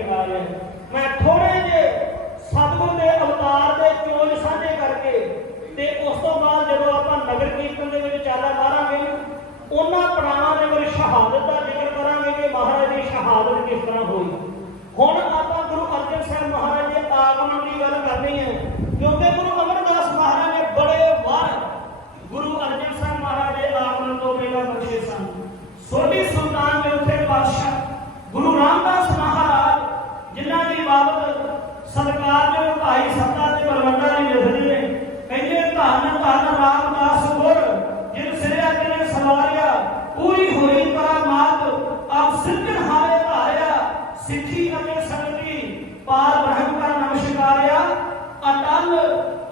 ਕੇ ਆ। ਮੈਂ ਥੋੜੇ ਜੇ ਸਤਿਗੁਰ ਦੇ ਅਵਤਾਰ ਦੇ ਚੋਜ ਸਾਂਝੇ ਕਰਕੇ ਤੇ ਉਸ ਤੋਂ ਬਾਅਦ ਜਦੋਂ ਆਪਾਂ ਨਗਰ ਕੀਰਤਨ ਦੇ ਵਿੱਚ ਚਾਲਾ ਮਾਰਾਂਗੇ, ਉਹਨਾਂ ਪ੍ਰਾਣਾਂ ਦੇ ਵਿੱਚ ਸ਼ਹਾਦਤ ਦਾ ਜ਼ਿਕਰ ਕਰਾਂਗੇ ਕਿ ਮਹਾਰਾਜ ਦੀ ਸ਼ਹਾਦਤ ਕਿਸ ਤਰ੍ਹਾਂ ਹੋਈ। ਹੁਣ ਆਪਾਂ ਗੁਰੂ ਅਰਜਨ ਸਾਹਿਬ ਮਹਾਰਾਜ ਦੇ ਆਗਮਨ ਦੀ ਗੱਲ ਕਰਨੀ ਹੈ, ਕਿਉਂਕਿ ਗੁਰੂ ਅਮਰਦਾਸ ਮਹਾਰਾਜ ਨੇ ਬੜੇ ਵਾਰ ਗੁਰੂ ਅਰਜਨ ਸਾਹਿਬ ਮਹਾਰਾਜ ਦੇ ਆਗਮਨ ਤੋਂ ਪਹਿਲਾਂ ਬਖਸ਼ੇ ਸਨ। ਸੋਢੀ ਸੁਲਤਾਨ ਦੇ ਉੱਤੇ ਬਾਦਸ਼ਾਹ ਗੁਰੂ ਰਾਮਦਾਸ ਮਹਾਰਾਜ ਜਿਨ੍ਹਾਂ ਦੀ ਬਾਬਤ ਸਤਿਕਾਰਯੋਗ ਭਾਈ ਸੱਤਾ ਦੇ ਬਲਵੰਡਾ ਜੀ ਲਿਖਦੇ ਨੇ ਕਹਿੰਦੇ ਧੰਨ ਧੰਨ ਰਾਮਦਾਸ ਗੁਰ ਜਿਨ ਸਿਰਿਆ ਕਿਨੇ ਸਵਾਰਿਆ ਪੂਰੀ ਹੋਈ ਕਰਾਮਾਤ ਆਪ ਸਿੱਧਨ ਹਾਰੇ ਧਾਰਿਆ ਸਿੱਖੀ ਅਤੇ ਸੰਗਤੀ ਪਾਰ ਬ੍ਰਹਮ ਕਾ ਨਮਸਕਾਰਿਆ ਅਟਲ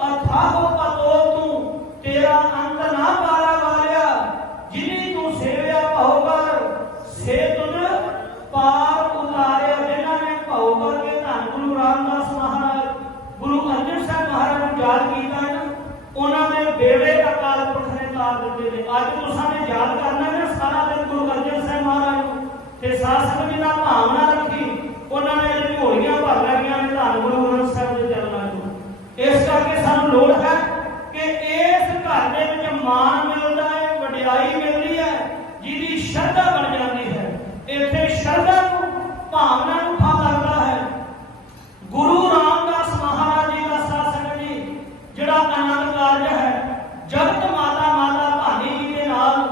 ਅਥਾਹ ਅਤੋਲ ਤੂੰ ਤੇਰਾ ਅੰਤ ਨਾ ਪਾਰਾ ਵਾਰਿਆ ਜਿਨੀ ਤੂੰ ਸੇਵਿਆ ਭਉਗਰ ਸੇ ਤੁਨ ਪਾਰ ਉਤਾਰਿਆ ਜਿਨ੍ਹਾਂ ਨੇ ਭਉਗਰ ਦੇ ਧੰਨ ਗੁਰੂ ਰਾਮਦਾਸ ਮਹਾਰਾਜ ਗੁਰੂ ਅਰਜਨ ਸਾਹਿਬ ਮਹਾਰਾਜ ਨੂੰ ਯਾਦ ਕੀਤਾ ਨਾ, ਉਹਨਾਂ ਦੇ ਬੇੜੇ ਅਕਾਲ ਪੁਰਖ ਨੇ ਤਾਰ ਦਿੱਤੇ ਨੇ। ਅੱਜ ਤੁਸੀਂ ਨੇ ਯਾਦ ਕਰਨਾ ਨਾ, ਸਾਰਾ ਦਿਨ ਗੁਰੂ ਅਰਜਨ ਸਾਹਿਬ ਮਹਾਰਾਜ ਨੂੰ। ਤੇ ਸਾਧ ਸੰਗਤ ਜੀ ਨਾਲ ਭਾਵਨਾ ਰੱਖੀ, ਉਹਨਾਂ ਨੇ ਜਿਹੜੀ ਹੋਲੀਆਂ ਭਰ ਲੱਗੀਆਂ ਨੇ ਧੰਨ ਗੁਰੂ ਗ੍ਰੰਥ ਸਾਹਿਬ ਦੇ ਚਰਨਾਂ ਨੂੰ ਇਸ ਕਰਕੇ ਸਾਨੂੰ ਲੋੜ ਹੈ ਕਿ ਇਸ ਘਰ ਦੇ ਵਿੱਚ ਮਾਣ ਮਿਲਦਾ ਹੈ, ਵਡਿਆਈ ਮਿਲਦੀ ਹੈ, ਜਿਹਦੀ ਸ਼ਰਧਾ ਬਣ ਜਾਂਦੀ ਹੈ ਇੱਥੇ ਸ਼ਰਧਾ ਨੂੰ ਭਾਵਨਾ ਨੂੰ ਫਲ ਲੱਗਦਾ ਹੈ ਗੁਰੂ ਰਾਮਦਾਸ ਮਹਾਰਾਜ ਜੀ ਦਾ ਸਾਧ ਸੰਗਤ ਜੀ ਜਿਹੜਾ ਆਨੰਦ ਕਾਰਜ ਹੈ ਜਗਤ ਮਾਤਾ ਮਾਤਾ ਭਾਨੀ ਜੀ ਦੇ ਨਾਲ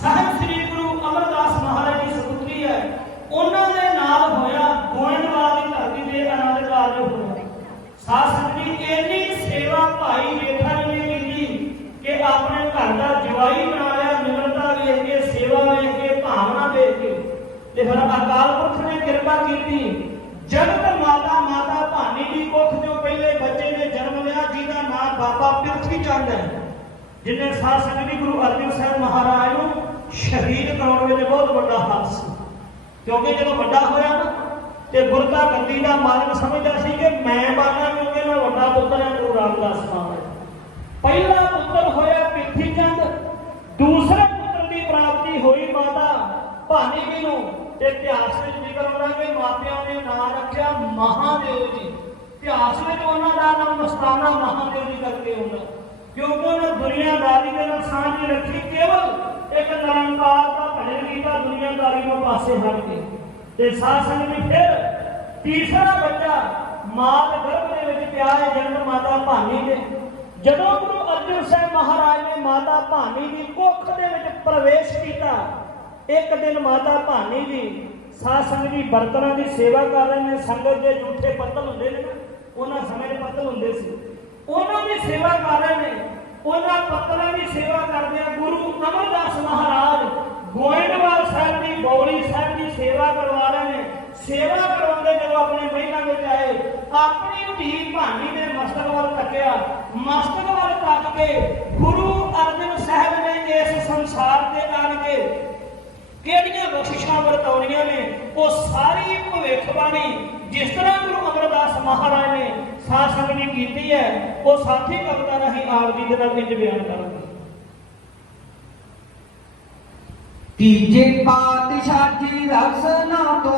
ਸਾਹਿਬ ਸ੍ਰੀ ਗੁਰੂ ਅਮਰਦਾਸ ਮਹਾਰਾਜ ਦੀ ਸੁਪੁੱਤਰੀ ਹੈ ਉਹਨਾਂ ਦੇ ਨਾਲ ਹੋਇਆ ਗੋਇੰਦਵਾਲ ਦੀ ਧਰਤੀ ਤੇ ਆਨੰਦ ਕਾਰਜ ਹੋਇਆ ਸਾਧ ਸੰਗਤ ਜੀ ਇੰਨੀ ਸੇਵਾ ਭਾਈ ਰੇਖਾ ਜੀ ਨੇ ਕੀਤੀ ਕਿ ਆਪਣੇ ਘਰ ਦਾ ਜਵਾਈ ਬਣਾ ਲਿਆ ਮਿਲਨਤਾ ਵੇਖ ਕੇ ਸੇਵਾ ਵੇਖ ਕੇ ਭਾਵਨਾ ਵੇਖ ਕੇ ਤੇ ਫਿਰ ਅਕਾਲ ਪੁਰਖ ਨੇ ਕਿਰਪਾ ਕੀਤੀ। ਜਗਤ ਮਾਤਾ ਮਾਤਾ ਭਾਨੀ ਦੀ ਕੁੱਖ ਜੋ ਪਹਿਲੇ ਬੱਚੇ ਨੇ ਜਨਮ ਲਿਆ, ਜਿਹਦਾ ਨਾਮ ਬਾਬਾ ਪਿਰਥੀ ਚੰਦ ਹੈ। ਜਿਨੇ ਸਾਧ ਸੰਗਤ ਜੀ ਗੁਰੂ ਅਰਜਨ ਸਾਹਿਬ ਮਹਾਰਾਜ ਨੂੰ ਸ਼ਹੀਦ ਕਰਾਉਣ ਵਿੱਚ ਬਹੁਤ ਵੱਡਾ ਹੱਥ ਸੀ। ਕਿਉਂਕਿ ਜਦੋਂ ਵੱਡਾ ਹੋਇਆ ਨਾ, ਤੇ ਗੁਰਤਾ ਗੱਦੀ ਦਾ ਮਾਲਕ ਸਮਝਦਾ ਸੀ ਕਿ ਮੈਂ ਬਾਣਾ ਕਿਉਂਕਿ ਮੈਂ ਵੱਡਾ ਪੁੱਤਰ ਹਾਂ, ਗੁਰੂ ਰਾਮਦਾਸ ਮਹਾਰਾਜ। ਪਹਿਲਾ ਪੁੱਤਰ ਹੋਇਆ ਪਿੱਠੀ ਚੰਦ ਦੂਸਰੇ ਪੁੱਤਰ ਦੀ ਪ੍ਰਾਪਤੀ ਹੋਈ ਮਾਤਾ ਭਾਨੀ ਜੀ ਨੂੰ ਇਤਿਹਾਸ ਵਿੱਚ ਜ਼ਿਕਰ ਆਉਂਦਾ ਕਿ ਮਾਪਿਆਂ ਨੇ ਨਾਂ ਰੱਖਿਆ ਮਹਾਦੇਵ ਜੀ। ਇਤਿਹਾਸ ਵਿੱਚ ਉਹਨਾਂ ਦਾ ਨਾਮ ਮਸਤਾਨਾ ਮਹਾਦੇਵ ਜੀ ਕਰਕੇ ਹੁੰਦਾ। ਕਿਉਂਕਿ ਉਹਨਾਂ ਦੁਨੀਆਦਾਰੀ ਦੇ ਨਾਲ ਸਾਂਝ ਰੱਖੀ ਕੇਵਲ ਇੱਕ ਨਿਰੰਕਾਰ ਦਾ ਭਜਨ ਕੀਤਾ ਦੁਨੀਆਦਾਰੀ ਨੂੰ ਪਾਸੇ ਹਟ ਕੇ। ਤੇ ਸਾਧ ਸੰਗਤ ਜੀ ਫਿਰ ਤੀਸਰਾ ਬੱਚਾ ਮਾਂ ਗਰਭ ਦੇ ਵਿੱਚ ਪਿਆ ਹੈ ਜਨਮ ਮਾਤਾ ਭਾਨੀ ਦੇ। ਜਦੋਂ ਗੁਰੂ ਅਰਜਨ ਸਾਹਿਬ ਮਹਾਰਾਜ ਨੇ ਮਾਤਾ ਭਾਨੀ ਦੀ ਕੁੱਖ ਦੇ ਵਿੱਚ ਪ੍ਰਵੇਸ਼ ਕੀਤਾ ਇੱਕ ਦਿਨ ਮਾਤਾ ਭਾਨੀ ਜੀ ਸਾਧ ਸੰਗਤ ਜੀ ਬਰਤਨਾਂ ਦੀ ਸੇਵਾ ਕਰ ਰਹੇ ਨੇ, ਸੰਗਤ ਦੇ ਝੂਠੇ ਪੱਤਲ ਹੁੰਦੇ ਨੇ ਉਹਨਾਂ ਸਮੇਂ ਦੇ ਪੱਤਲ ਹੁੰਦੇ ਸੀ। ਉਹਨਾਂ ਦੀ ਸੇਵਾ ਕਰ ਰਹੇ ਨੇ, ਉਹਨਾਂ ਪੱਤਲਾਂ ਦੀ ਸੇਵਾ ਕਰਦੇ ਆ ਗੁਰੂ ਅਮਰਦਾਸ ਮਹਾਰਾਜ। ਗੋਇੰਦਵਾਲ ਸਾਹਿਬ ਦੀ ਬੌਲੀ ਸਾਹਿਬ ਦੀ ਸੇਵਾ ਕਰਵਾ ਰਹੇ ਨੇ। ਸੇਵਾ ਕਰਵਾਉਂਦੇ ਜਦੋਂ ਆਪਣੇ ਮਹਿਲਾ ਵਿੱਚ ਆਏ, ਆਪਣੀ ਧੀ ਭਾਨੀ ਨੇ ਮਸਤਕ ਵੱਲ ਤੱਕਿਆ। ਮਸਤਕ ਵੱਲ ਤੱਕ ਕੇ ਗੁਰੂ ਅਰਜਨ ਸਾਹਿਬ ਨੇ ਇਸ ਸੰਸਾਰ ਕਿਹੜੀਆਂ ਬਖਸ਼ਿਸ਼ਾਂ ਵਰਤਾਉਣੀਆਂ ਨੇ, ਉਹ ਸਾਰੀ ਭਵਿੱਖਬਾਣੀ ਜਿਸ ਤਰ੍ਹਾਂ ਗੁਰੂ ਅਮਰਦਾਸ ਮਹਾਰਾਜ ਨੇ ਸਾਧ ਸੰਗਤ ਨੇ ਕੀਤੀ ਹੈ, ਉਹ ਸਾਥੀ ਕਵਿਤਾ ਰਾਹੀਂ ਆਪ ਜੀ ਦੇ ਨਾਲ ਇੰਜ ਬਿਆਨ ਕਰਾਂਗੇ ਤੀਜੇ ਪਾਤਸ਼ਾਹ ਜੀ ਰਸਨਾ ਤੋਂ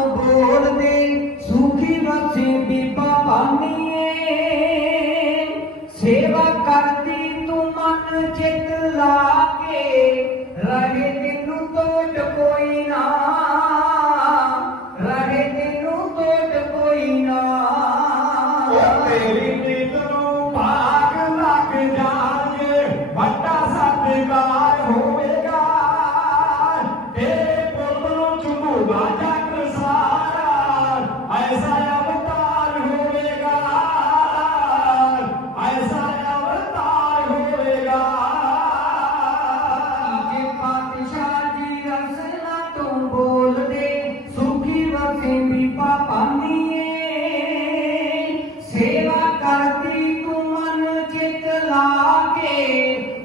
ਕਰਦੀ ਤੂੰ ਮਨ ਚਿਤ ਲਾ ਕੇ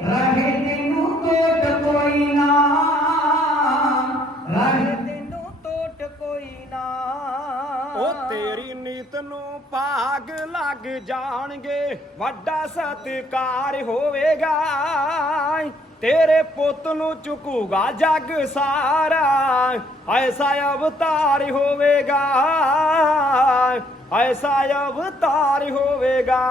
ਰਹੇ ਤੈਨੂੰ ਟੋਟ ਕੋਈ ਨਾ। ਰਹੇ ਤੈਨੂੰ ਟੋਟ ਕੋਈ ਨਾ। ਉਹ ਤੇਰੀ ਨੀਤ ਨੂੰ ਭਾਗ ਲੱਗ ਜਾਣਗੇ, ਵੱਡਾ ਸਤਿਕਾਰ ਹੋਵੇਗਾ। ਤੇਰੇ ਪੁੱਤ ਨੂੰ ਚੁਕੂਗਾ ਜਗ ਸਾਰਾ, ਐਸਾ ਅਵਤਾਰ ਹੋਵੇਗਾ। ਐਸਾ ਅਵਤਾਰ ਹੋਵੇਗਾ।